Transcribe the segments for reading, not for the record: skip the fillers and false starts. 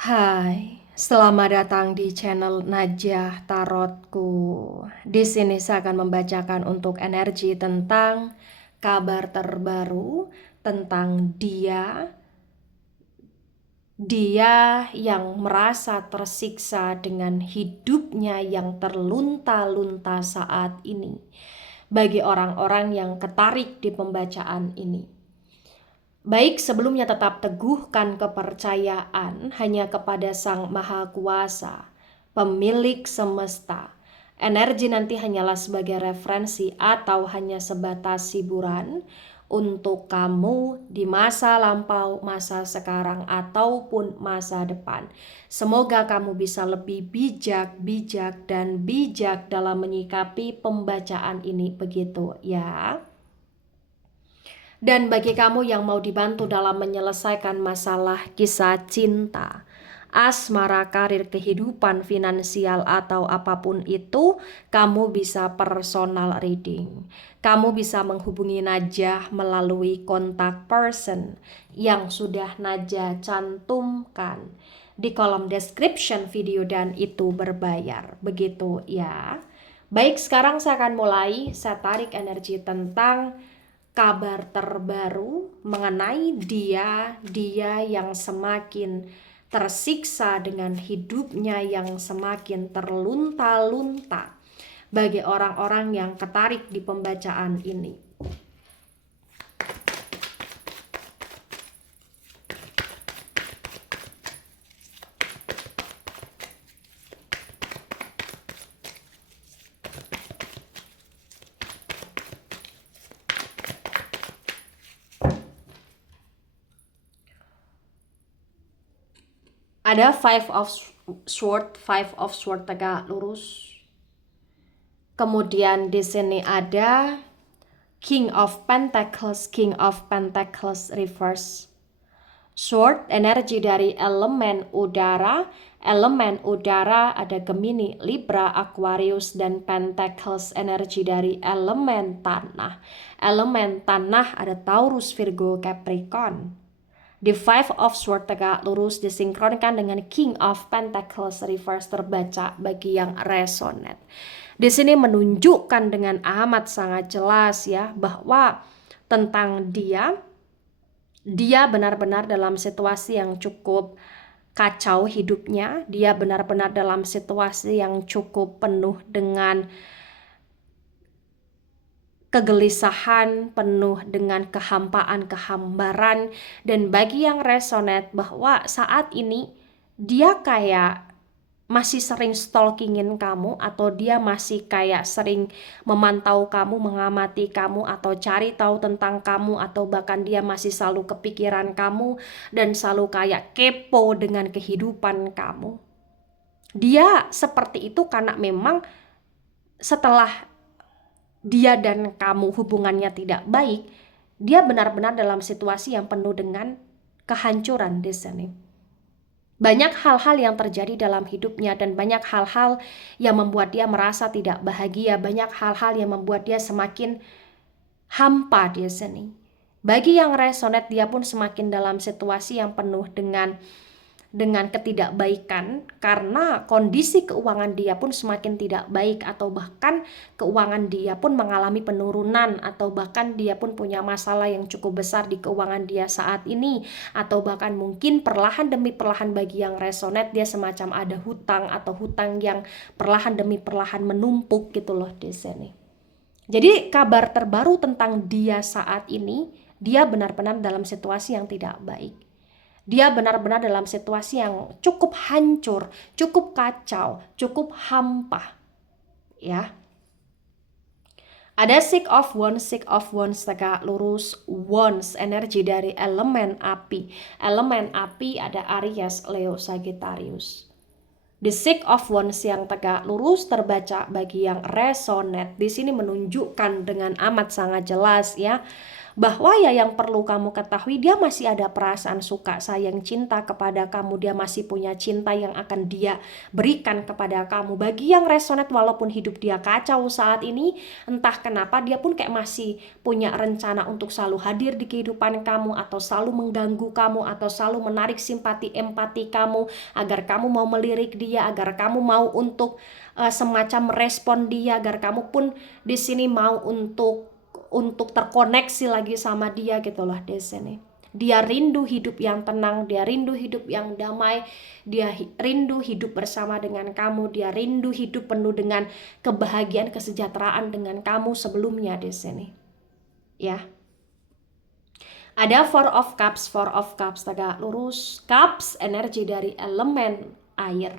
Hai, selamat datang di channel Najah Tarotku. Di sini saya akan membacakan untuk energi tentang kabar terbaru tentang dia yang merasa tersiksa dengan hidupnya yang terlunta-lunta saat ini. Bagi orang-orang yang ketarik di pembacaan ini. Baik, sebelumnya tetap teguhkan kepercayaan hanya kepada Sang Maha Kuasa, pemilik semesta. Energi nanti hanyalah sebagai referensi atau hanya sebatas hiburan untuk kamu di masa lampau, masa sekarang, ataupun masa depan. Semoga kamu bisa lebih bijak dan bijak dalam menyikapi pembacaan ini, begitu ya. Dan bagi kamu yang mau dibantu dalam menyelesaikan masalah kisah cinta, asmara, karir, kehidupan, finansial, atau apapun itu, kamu bisa personal reading. Kamu bisa menghubungi Najah melalui kontak person yang sudah Najah cantumkan di kolom description video dan itu berbayar. Begitu ya. Baik, sekarang saya akan mulai. Saya tarik energi tentang kabar terbaru mengenai dia yang semakin tersiksa dengan hidupnya yang semakin terlunta-lunta bagi orang-orang yang ketarik di pembacaan ini. Ada five of sword tegak lurus. Kemudian di sini ada King of Pentacles reverse. Sword, energi dari elemen udara. Elemen udara ada Gemini, Libra, Aquarius, dan Pentacles, energi dari elemen tanah. Elemen tanah ada Taurus, Virgo, Capricorn. The Five of Swords tegak lurus disinkronkan dengan King of Pentacles reverse terbaca bagi yang resonate. Di sini menunjukkan dengan amat sangat jelas ya bahwa tentang dia benar-benar dalam situasi yang cukup kacau hidupnya. Dia benar-benar dalam situasi yang cukup penuh dengan kegelisahan, penuh dengan kehampaan, kehambaran. Dan bagi yang resonate bahwa saat ini dia kayak masih sering stalkingin kamu, atau dia masih kayak sering memantau kamu, mengamati kamu, atau cari tahu tentang kamu, atau bahkan dia masih selalu kepikiran kamu dan selalu kayak kepo dengan kehidupan kamu. Dia seperti itu karena memang setelah dia dan kamu hubungannya tidak baik, dia benar-benar dalam situasi yang penuh dengan kehancuran di sini. Banyak hal-hal yang terjadi dalam hidupnya dan banyak hal-hal yang membuat dia merasa tidak bahagia, banyak hal-hal yang membuat dia semakin hampa di sini. Bagi yang resonate, dia pun semakin dalam situasi yang penuh dengan ketidakbaikan karena kondisi keuangan dia pun semakin tidak baik, atau bahkan keuangan dia pun mengalami penurunan, atau bahkan dia pun punya masalah yang cukup besar di keuangan dia saat ini, atau bahkan mungkin perlahan demi perlahan bagi yang resonate dia semacam ada hutang, atau hutang yang perlahan demi perlahan menumpuk gitu loh di sini. Jadi kabar terbaru tentang dia saat ini, dia benar-benar dalam situasi yang tidak baik. Dia benar-benar dalam situasi yang cukup hancur, cukup kacau, cukup hampa. Ya. Ada Six of Wands tegak lurus. Wands, energi dari elemen api. Elemen api ada Aries, Leo, Sagittarius. The Six of Wands yang tegak lurus terbaca bagi yang resonate. Di sini menunjukkan dengan amat sangat jelas ya Bahwa ya yang perlu kamu ketahui, dia masih ada perasaan suka, sayang, cinta kepada kamu. Dia masih punya cinta yang akan dia berikan kepada kamu. Bagi yang resonate, walaupun hidup dia kacau saat ini, entah kenapa dia pun kayak masih punya rencana untuk selalu hadir di kehidupan kamu, atau selalu mengganggu kamu, atau selalu menarik simpati empati kamu, agar kamu mau melirik dia, agar kamu mau untuk semacam respon dia, agar kamu pun di sini mau untuk terkoneksi lagi sama dia gitu loh di sini. Dia rindu hidup yang tenang, dia rindu hidup yang damai, dia rindu hidup bersama dengan kamu, dia rindu hidup penuh dengan kebahagiaan, kesejahteraan dengan kamu sebelumnya di sini. Ya. Ada Four of Cups tegak lurus. Cups energi dari elemen air.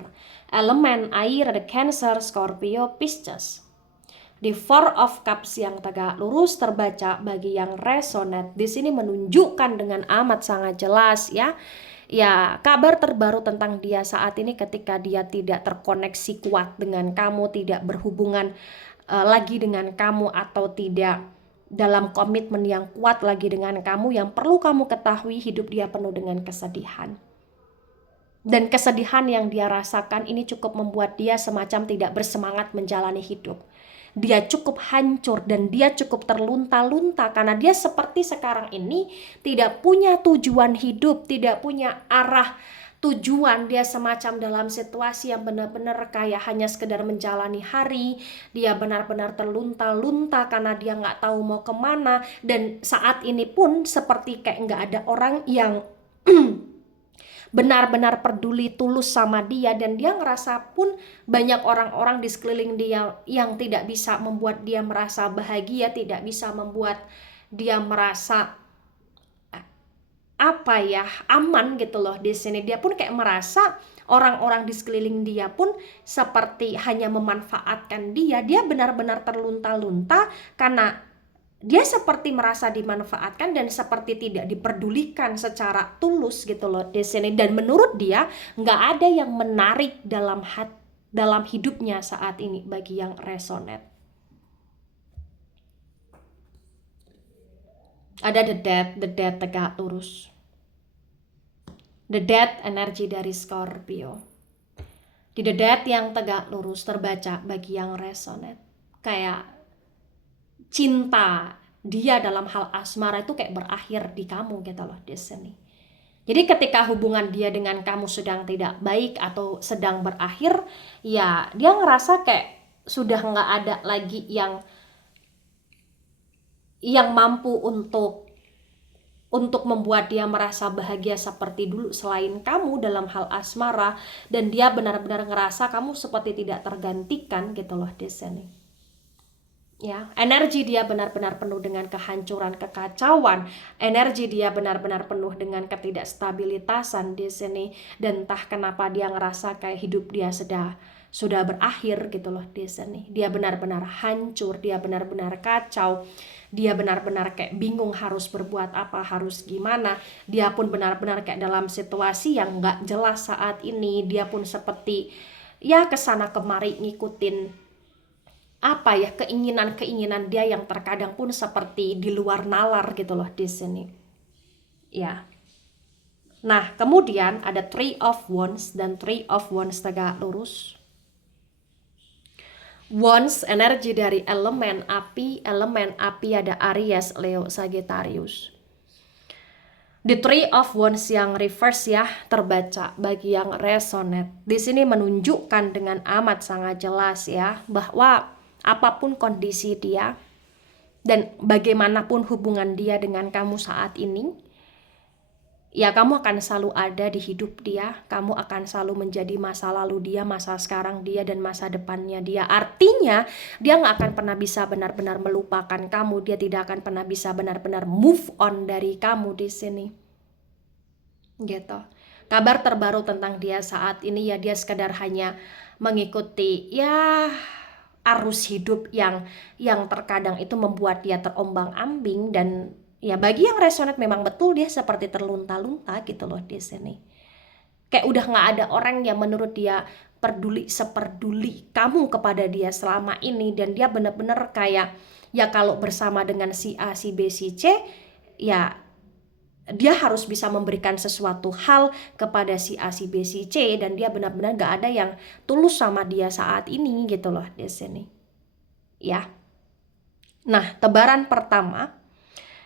Elemen air ada Cancer, Scorpio, Pisces. Di Four of Cups yang tegak lurus terbaca bagi yang resonate di sini menunjukkan dengan amat sangat jelas ya. Ya, kabar terbaru tentang dia saat ini ketika dia tidak terkoneksi kuat dengan kamu, tidak berhubungan lagi dengan kamu, atau tidak dalam komitmen yang kuat lagi dengan kamu. Yang perlu kamu ketahui, hidup dia penuh dengan kesedihan. Dan kesedihan yang dia rasakan ini cukup membuat dia semacam tidak bersemangat menjalani hidup. Dia cukup hancur dan dia cukup terlunta-lunta karena dia seperti sekarang ini tidak punya tujuan hidup, tidak punya arah tujuan. Dia semacam dalam situasi yang benar-benar kayak hanya sekedar menjalani hari. Dia benar-benar terlunta-lunta karena dia nggak tahu mau kemana. Dan saat ini pun seperti kayak nggak ada orang yang benar-benar peduli tulus sama dia, dan dia ngerasa pun banyak orang-orang di sekeliling dia yang tidak bisa membuat dia merasa bahagia, tidak bisa membuat dia merasa apa ya, aman gitu loh. Di sini dia pun kayak merasa orang-orang di sekeliling dia pun seperti hanya memanfaatkan dia. Dia benar-benar terlunta-lunta karena dia seperti merasa dimanfaatkan dan seperti tidak diperdulikan secara tulus gitu loh di sini. Dan menurut dia nggak ada yang menarik dalam hidupnya saat ini bagi yang resonate. Ada the death tegak lurus. The death energi dari Scorpio. Di the death yang tegak lurus terbaca bagi yang resonate kayak cinta dia dalam hal asmara itu kayak berakhir di kamu gitu loh di sini. Jadi ketika hubungan dia dengan kamu sedang tidak baik atau sedang berakhir, ya dia ngerasa kayak sudah nggak ada lagi yang mampu untuk membuat dia merasa bahagia seperti dulu selain kamu dalam hal asmara, dan dia benar-benar ngerasa kamu seperti tidak tergantikan gitu loh di sini. Ya, energi dia benar-benar penuh dengan kehancuran, kekacauan. Energi dia benar-benar penuh dengan ketidakstabilitasan di sini. Dan entah kenapa dia ngerasa kayak hidup dia sudah berakhir gitu loh di sini. Dia benar-benar hancur, dia benar-benar kacau. Dia benar-benar kayak bingung harus berbuat apa, harus gimana. Dia pun benar-benar kayak dalam situasi yang nggak jelas saat ini. Dia pun seperti ya kesana kemari ngikutin apa ya, keinginan dia yang terkadang pun seperti di luar nalar gitu loh di sini. Ya. Nah, kemudian ada Three of Wands dan Three of Wands tegak lurus. Wands energi dari elemen api ada Aries, Leo, Sagittarius. The Three of Wands yang reverse ya terbaca bagi yang resonate. Di sini menunjukkan dengan amat sangat jelas ya bahwa apapun kondisi dia dan bagaimanapun hubungan dia dengan kamu saat ini, ya kamu akan selalu ada di hidup dia. Kamu akan selalu menjadi masa lalu dia, masa sekarang dia, dan masa depannya dia. Artinya dia gak akan pernah bisa benar-benar melupakan kamu. Dia tidak akan pernah bisa benar-benar move on dari kamu di sini gitu. Kabar terbaru tentang dia saat ini ya dia sekadar hanya mengikuti ya arus hidup yang terkadang itu membuat dia terombang-ambing. Dan ya bagi yang resonate memang betul dia seperti terlunta-lunta gitu loh di sini. Kayak udah nggak ada orang yang menurut dia peduli seperduli kamu kepada dia selama ini. Dan dia bener-bener kayak ya kalau bersama dengan si A, si B, si C, ya dia harus bisa memberikan sesuatu hal kepada si A, si B, si C, dan dia benar-benar gak ada yang tulus sama dia saat ini gitu loh di sini. Ya. Nah, tebaran pertama,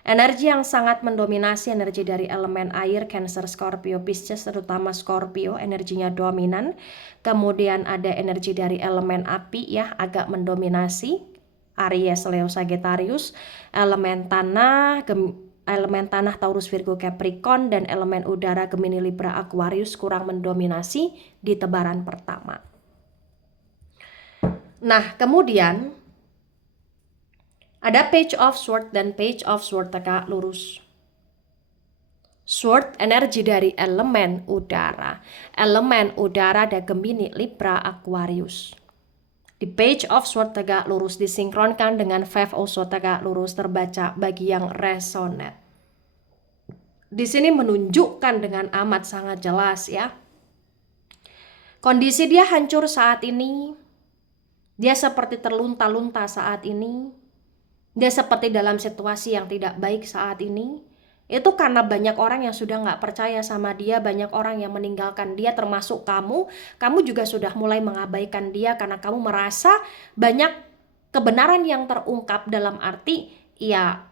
energi yang sangat mendominasi energi dari elemen air, Cancer, Scorpio, Pisces, terutama Scorpio, energinya dominan. Kemudian ada energi dari elemen api ya, agak mendominasi, Aries, Leo, Sagittarius, elemen tanah, Taurus, Virgo, Capricorn, dan elemen udara Gemini, Libra, Aquarius kurang mendominasi di tebaran pertama. Nah, kemudian ada Page of Swords dan Page of Swords tegak lurus. Sword energi dari elemen udara. Elemen udara ada Gemini, Libra, Aquarius. Di Page of Swords tegak lurus disinkronkan dengan Five of Swords tegak lurus terbaca bagi yang resonate. Di sini menunjukkan dengan amat sangat jelas ya. Kondisi dia hancur saat ini. Dia seperti terlunta-lunta saat ini. Dia seperti dalam situasi yang tidak baik saat ini. Itu karena banyak orang yang sudah nggak percaya sama dia, banyak orang yang meninggalkan dia, termasuk kamu. Kamu juga sudah mulai mengabaikan dia karena kamu merasa banyak kebenaran yang terungkap, dalam arti ya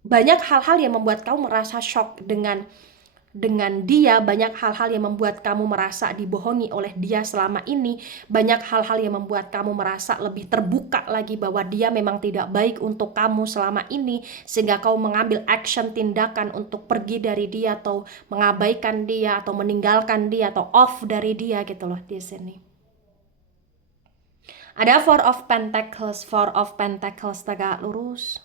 banyak hal-hal yang membuat kamu merasa shock dengan dia, banyak hal-hal yang membuat kamu merasa dibohongi oleh dia selama ini, banyak hal-hal yang membuat kamu merasa lebih terbuka lagi bahwa dia memang tidak baik untuk kamu selama ini, sehingga kamu mengambil action, tindakan untuk pergi dari dia atau mengabaikan dia atau meninggalkan dia atau off dari dia gitu loh di sini. Ada Four of Pentacles tegak lurus.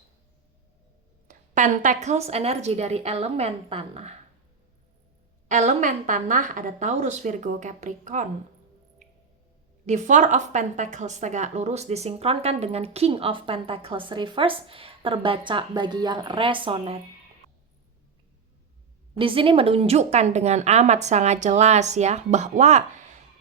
Pentacles energi dari elemen tanah. Elemen tanah ada Taurus, Virgo, Capricorn. Di Four of Pentacles tegak lurus disinkronkan dengan King of Pentacles reverse terbaca bagi yang resonate. Di sini menunjukkan dengan amat sangat jelas ya bahwa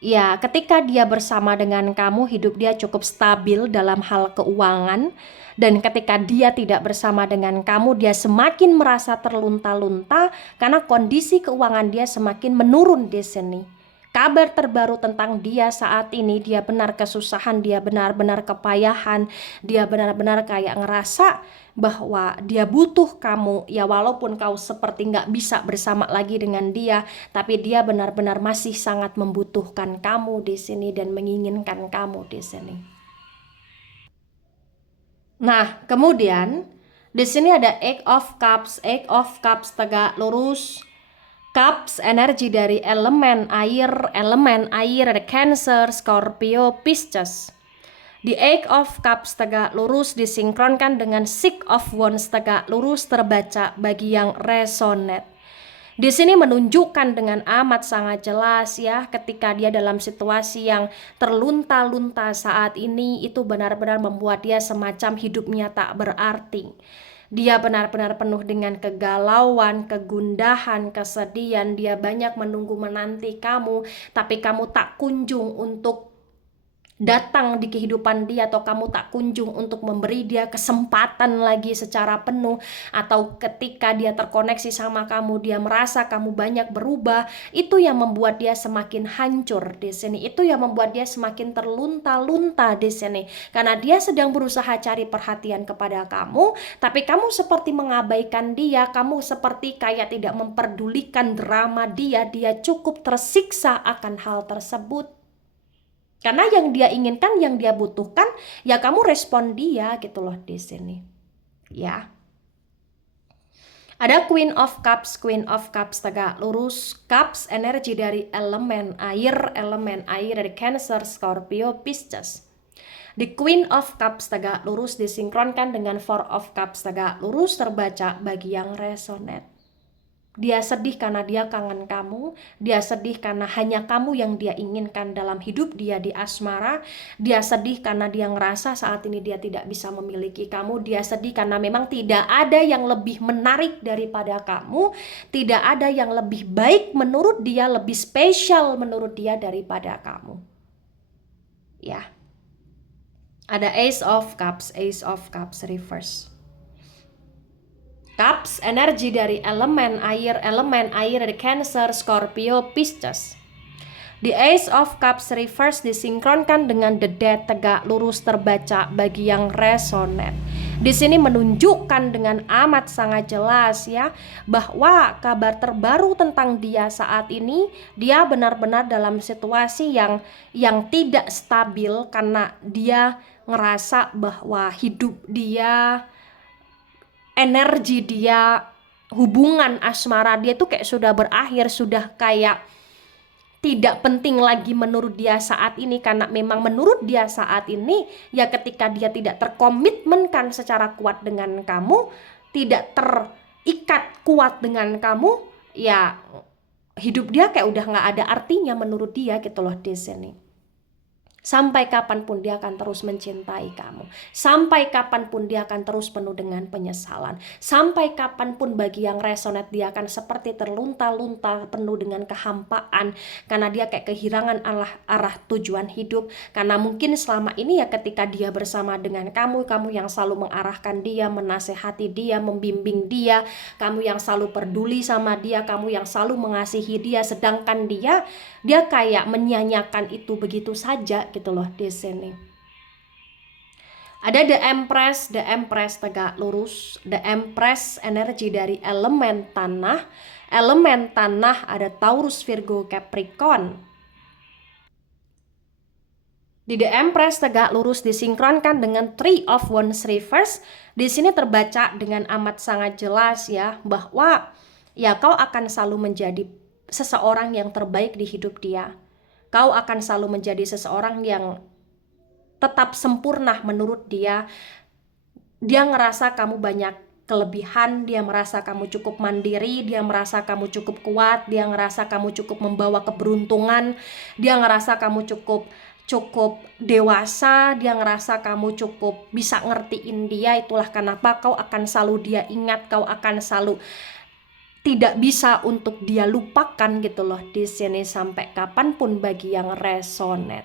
ya ketika dia bersama dengan kamu hidup dia cukup stabil dalam hal keuangan. Dan ketika dia tidak bersama dengan kamu, dia semakin merasa terlunta-lunta karena kondisi keuangan dia semakin menurun di sini. Kabar terbaru tentang dia saat ini, dia benar kesusahan, dia benar-benar kepayahan, dia benar-benar kayak ngerasa bahwa dia butuh kamu. Ya walaupun kau seperti nggak bisa bersama lagi dengan dia, tapi dia benar-benar masih sangat membutuhkan kamu di sini dan menginginkan kamu di sini. Nah, kemudian di sini ada Eight of Cups tegak lurus. Cups energi dari elemen air ada Cancer, Scorpio, Pisces. Di Eight of Cups tegak lurus disinkronkan dengan Six of Wands tegak lurus terbaca bagi yang resonate. Di sini menunjukkan dengan amat sangat jelas ya ketika dia dalam situasi yang terlunta-lunta saat ini, itu benar-benar membuat dia semacam hidupnya tak berarti. Dia benar-benar penuh dengan kegalauan, kegundahan, kesedihan. Dia banyak menunggu menanti kamu, tapi kamu tak kunjung untuk datang di kehidupan dia, atau kamu tak kunjung untuk memberi dia kesempatan lagi secara penuh, atau ketika dia terkoneksi sama kamu dia merasa kamu banyak berubah. Itu yang membuat dia semakin hancur di sini, itu yang membuat dia semakin terlunta-lunta di sini, karena dia sedang berusaha cari perhatian kepada kamu, tapi kamu seperti mengabaikan dia, kamu seperti kayak tidak memperdulikan drama dia cukup tersiksa akan hal tersebut. Karena yang dia inginkan, yang dia butuhkan, ya kamu respon dia gitu loh di sini. Ya. Ada Queen of Cups tegak lurus. Cups energi dari elemen air dari Cancer, Scorpio, Pisces. Di Queen of Cups tegak lurus disinkronkan dengan Four of Cups tegak lurus terbaca bagi yang resonate. Dia sedih karena dia kangen kamu. Dia sedih karena hanya kamu yang dia inginkan dalam hidup dia di asmara. Dia sedih karena dia ngerasa saat ini dia tidak bisa memiliki kamu. Dia sedih karena memang tidak ada yang lebih menarik daripada kamu. Tidak ada yang lebih baik menurut dia, lebih spesial menurut dia daripada kamu. Ya. Ada Ace of Cups reverse. Cups, energi dari elemen air dari Cancer, Scorpio, Pisces. The Ace of Cups reverse disinkronkan dengan the Death, tegak lurus, terbaca bagi yang resonate. Di sini menunjukkan dengan amat sangat jelas ya bahwa kabar terbaru tentang dia saat ini, dia benar-benar dalam situasi yang tidak stabil karena dia ngerasa bahwa hidup dia, energi dia, hubungan asmara dia tuh kayak sudah berakhir, sudah kayak tidak penting lagi menurut dia saat ini, karena memang menurut dia saat ini ya ketika dia tidak terkomitmenkan secara kuat dengan kamu, tidak terikat kuat dengan kamu, ya hidup dia kayak udah nggak ada artinya menurut dia gitu loh di sini. Sampai kapanpun dia akan terus mencintai kamu. Sampai kapanpun dia akan terus penuh dengan penyesalan. Sampai kapanpun bagi yang resonate dia akan seperti terlunta-lunta penuh dengan kehampaan. Karena dia kayak kehilangan arah tujuan hidup. Karena mungkin selama ini ya ketika dia bersama dengan kamu yang selalu mengarahkan dia, menasehati dia, membimbing dia. Kamu yang selalu peduli sama dia, kamu yang selalu mengasihi dia. Sedangkan dia kayak menyanyiakan itu begitu saja gitu loh di sini. Ada The Empress tegak lurus. The Empress energi dari elemen tanah. Elemen tanah ada Taurus, Virgo, Capricorn. Di The Empress tegak lurus disinkronkan dengan Three of Wands reverse. Di sini terbaca dengan amat sangat jelas ya bahwa ya kau akan selalu menjadi seseorang yang terbaik di hidup dia. Kau akan selalu menjadi seseorang yang tetap sempurna menurut dia. Dia ngerasa kamu banyak kelebihan, dia merasa kamu cukup mandiri, dia merasa kamu cukup kuat, dia ngerasa kamu cukup membawa keberuntungan, dia ngerasa kamu cukup dewasa, dia ngerasa kamu cukup bisa ngertiin dia. Itulah kenapa kau akan selalu dia ingat, kau akan selalu tidak bisa untuk dia lupakan gitu loh di sini sampai kapanpun bagi yang resonate.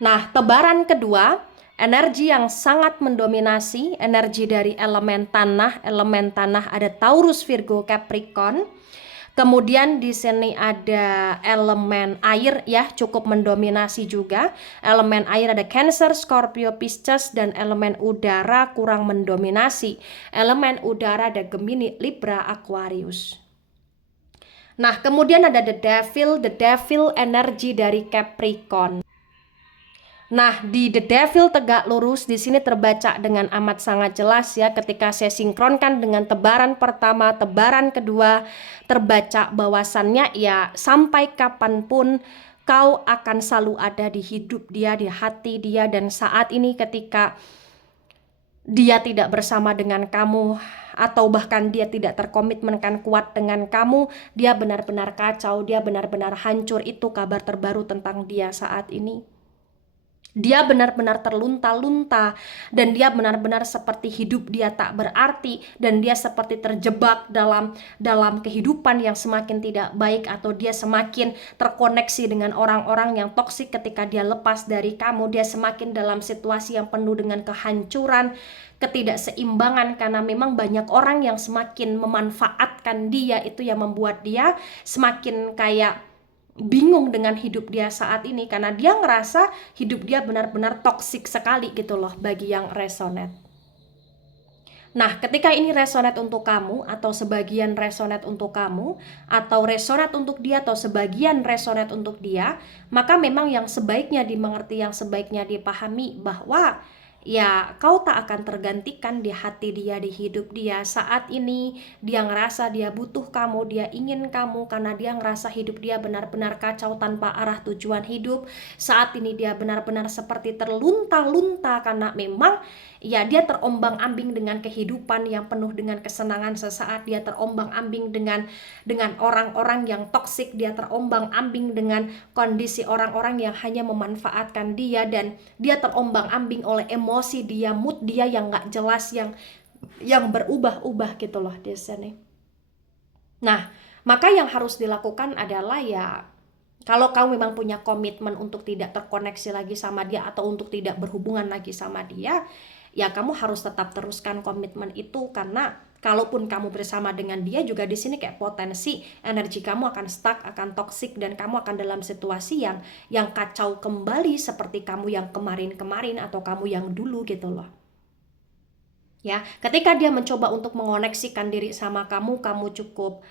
Nah, tebaran kedua, energi yang sangat mendominasi, energi dari elemen tanah. Elemen tanah ada Taurus, Virgo, Capricorn. Kemudian di sini ada elemen air ya, cukup mendominasi juga. Elemen air ada Cancer, Scorpio, Pisces, dan elemen udara kurang mendominasi. Elemen udara ada Gemini, Libra, Aquarius. Nah, kemudian ada The Devil energi dari Capricorn. Nah, di The Devil tegak lurus di sini terbaca dengan amat sangat jelas ya ketika saya sinkronkan dengan tebaran pertama, tebaran kedua terbaca bahwasannya ya sampai kapanpun kau akan selalu ada di hidup dia, di hati dia, dan saat ini ketika dia tidak bersama dengan kamu atau bahkan dia tidak terkomitmenkan kuat dengan kamu, dia benar-benar kacau, dia benar-benar hancur. Itu kabar terbaru tentang dia saat ini. Dia benar-benar terlunta-lunta dan dia benar-benar seperti hidup dia tak berarti dan dia seperti terjebak dalam kehidupan yang semakin tidak baik, atau dia semakin terkoneksi dengan orang-orang yang toksik. Ketika dia lepas dari kamu, dia semakin dalam situasi yang penuh dengan kehancuran, ketidakseimbangan, karena memang banyak orang yang semakin memanfaatkan dia. Itu yang membuat dia semakin kayak bingung dengan hidup dia saat ini karena dia ngerasa hidup dia benar-benar toksik sekali gitu loh bagi yang resonate. Nah, ketika ini resonate untuk kamu atau sebagian resonate untuk kamu atau resonate untuk dia atau sebagian resonate untuk dia, maka memang yang sebaiknya dimengerti, yang sebaiknya dipahami bahwa ya kau tak akan tergantikan di hati dia, di hidup dia. Saat ini dia ngerasa dia butuh kamu, dia ingin kamu karena dia ngerasa hidup dia benar-benar kacau tanpa arah tujuan hidup. Saat ini dia benar-benar seperti terlunta-lunta karena memang ya dia terombang-ambing dengan kehidupan yang penuh dengan kesenangan sesaat. Dia terombang-ambing dengan orang-orang yang toksik. Dia terombang-ambing dengan kondisi orang-orang yang hanya memanfaatkan dia, dan dia terombang-ambing oleh emosi dia, mood dia yang gak jelas, yang berubah-ubah gitu loh di sini. Nah, maka yang harus dilakukan adalah ya kalau kau memang punya komitmen untuk tidak terkoneksi lagi sama dia atau untuk tidak berhubungan lagi sama dia, ya kamu harus tetap teruskan komitmen itu, karena kalaupun kamu bersama dengan dia juga di sini kayak potensi energi kamu akan stuck, akan toxic, dan kamu akan dalam situasi yang kacau kembali seperti kamu yang kemarin-kemarin atau kamu yang dulu gitu loh. Ya, ketika dia mencoba untuk mengoneksikan diri sama kamu cukup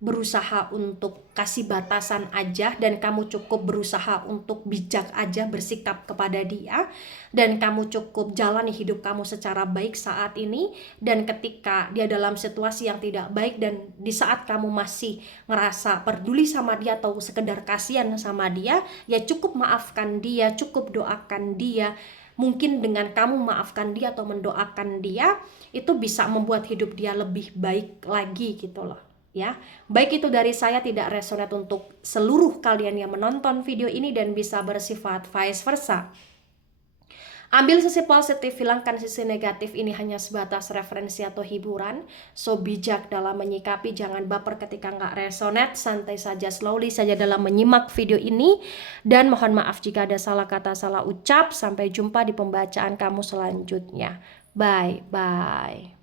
berusaha untuk kasih batasan aja, dan kamu cukup berusaha untuk bijak aja bersikap kepada dia, dan kamu cukup jalani hidup kamu secara baik saat ini. Dan ketika dia dalam situasi yang tidak baik, dan di saat kamu masih ngerasa peduli sama dia atau sekedar kasihan sama dia, ya cukup maafkan dia, cukup doakan dia. Mungkin dengan kamu maafkan dia atau mendoakan dia, itu bisa membuat hidup dia lebih baik lagi gitu loh. Ya, baik itu dari saya, tidak resonate untuk seluruh kalian yang menonton video ini dan bisa bersifat vice versa. Ambil sisi positif, hilangkan sisi negatif, ini hanya sebatas referensi atau hiburan. So bijak dalam menyikapi, jangan baper ketika nggak resonate, santai saja, slowly saja dalam menyimak video ini. Dan mohon maaf jika ada salah kata, salah ucap. Sampai jumpa di pembacaan kamu selanjutnya. Bye-bye.